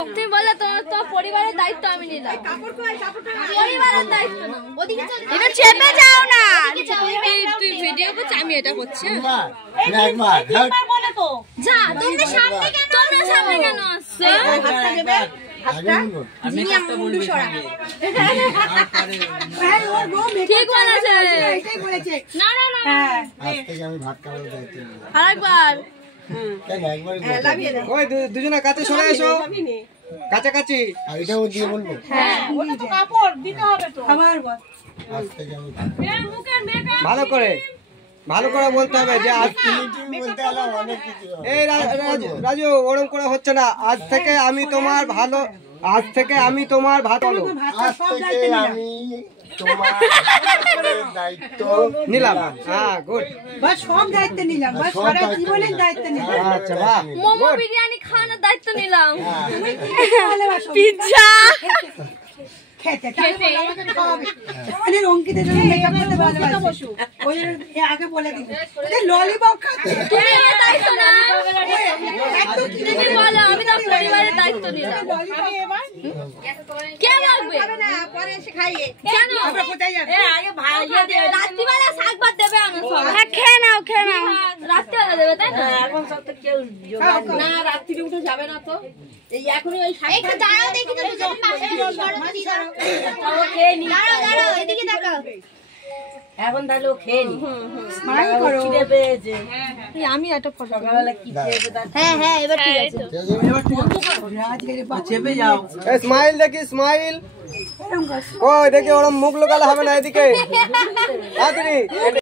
তুমি বললে তো পরিবারের দায়িত্ব আমি নিলাম। পরিবারের দায়িত্ব না, ওদিকে এটা চেপে যাও না। তুই ভিডিও করছ, আমি এটা করছি। যা, তোমরা সামনে কেন? তোমরা সামনে কেন আসছো? হাতটা দেবে, হাতটা যিনি আমার মুন্ডু সরা। ঠিক বলেছে, এটাই বলেছে। না না না, আজ থেকে আমি ভাত খাওয়ার দায়িত্ব নিলাম। আরেকবার ওই দুজনে কাছে সরে এসো, কাছাকাছি। এটাও দিয়ে বলবো? হ্যাঁ, ওটা তো কাপড় দিতে হবে তো। আবার বল। আজ থেকে আমি ভালো করে বলতে হবে যে আজ বলতে হলো অনেক কিছু। এই রাজু, ওরকম করে হচ্ছে না। আজ থেকে আমি তোমার ভালো, আজ থেকে আমি তোমার ভাত হলো। আজ থেকে আমি তোমার দায়িত্ব নিলাম। হ্যাঁ, গুড। বাস সব দায়িত্ব নিলাম, বাস সারা জীবনের দায়িত্ব নিলাম। আচ্ছা, বাহ। মোমো বিরিয়ানি খাওয়ানোর দায়িত্ব নিলাম। তুমি কি খেতে ভালোবাসো? পিজ্জা খেতে, তাহলে আমাকে খাওয়াবে। আমাদের অঙ্কিতের জন্য মেকআপ করতে ভালোবাসো। ওই জন্য আগে বলে দিই, ললিপপ খাচ্ছে। তুমি এর দায়িত্ব না। তুমি বলো, আমি তো পরিবারের দায়িত্ব নিলাম। কে বলবে? পরে এসে খাইয়ে। কেন? আমরা কোথায় যাবো? আগে ভাইয়া দেবে, রাত্রিবেলা শাক ভাত দেবে আমার সব। হ্যাঁ, খেয়ে নাও। রাত্রিবেলা দেবে, তাই না? এখন সব তো কেউ না, রাত্রিরে উঠে যাবে না তো। এই এখনই ওই শাক একটু দাঁড়াও, দেখি তো দুজনে পাশে চলো খেয়ে নি। দাঁড়াও, এদিকে তাকাও। এখন তাহলে ও খেয়ে নি। স্মাইল করো। খিদে পেয়েছে। আমি একটা ফটো সকালবেলা কি খেয়েছে তার হ্যাঁ, এবার ঠিক আছে। চেপে যাও। স্মাইল দেখি, স্মাইল। এরকম কর। ও দেখি, ওরম মুখ লোকালে হবে না। এদিকে